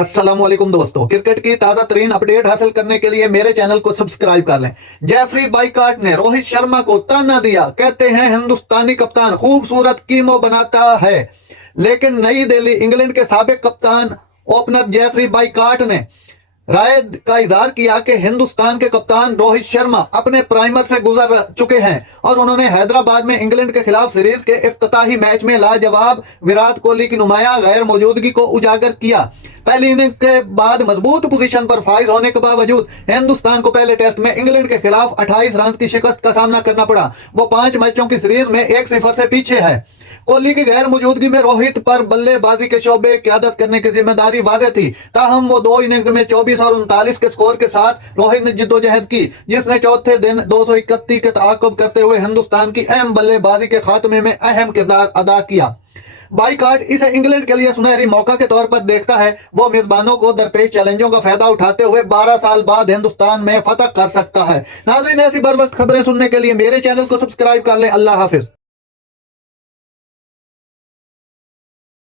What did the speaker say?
अस्सलामुअलैकुम दोस्तों, क्रिकेट की ताजा तरीन अपडेट हासिल करने के लिए मेरे चैनल को सब्सक्राइब कर लें। जेफरी बाइकाट ने रोहित शर्मा को ताना दिया, कहते हैं हिंदुस्तानी कप्तान खूबसूरत कीमो बनाता है। लेकिन नई दिल्ली, इंग्लैंड के साबिक कप्तान ओपनर जेफरी बाइकाट ने राय का इजहार किया कि हिंदुस्तान के कप्तान रोहित शर्मा अपने प्राइमर से गुजर चुके हैं और उन्होंने हैदराबाद में इंग्लैंड के खिलाफ सीरीज के इफ्तिताही मैच में लाजवाब विराट कोहली की नुमाया गैर मौजूदगी को उजागर किया। पहली इनिंग्स के बाद मजबूत पोजीशन पर फाइज होने के बावजूद हिंदुस्तान को पहले टेस्ट में इंग्लैंड के खिलाफ 28 रन की शिकस्त का सामना करना पड़ा। वो 5 मैचों की सीरीज में 1-0 से पीछे है। कोहली की गैर मौजूदगी में रोहित पर बल्लेबाजी के शोबे क्यादत करने की जिम्मेदारी वाज़ेह थी। ताहम वो 2 इनिंग्स में 24 और 39 के स्कोर के साथ रोहित ने जिद्दोजहद की, जिसने चौथे दिन 231 के ताक़ुब करते हुए हिंदुस्तान की अहम बल्लेबाजी के खात्मे में अहम किरदार अदा किया। बाइकाट इसे इंग्लैंड के लिए सुनहरी मौका के तौर पर देखता है। वो मेजबानों को दरपेश चैलेंजों का फायदा उठाते हुए 12 साल बाद हिंदुस्तान में फतह कर सकता है। नाज़रीन, ऐसी बर वक्त खबरें सुनने के लिए मेरे चैनल को सब्सक्राइब कर लें। अल्लाह हाफिज।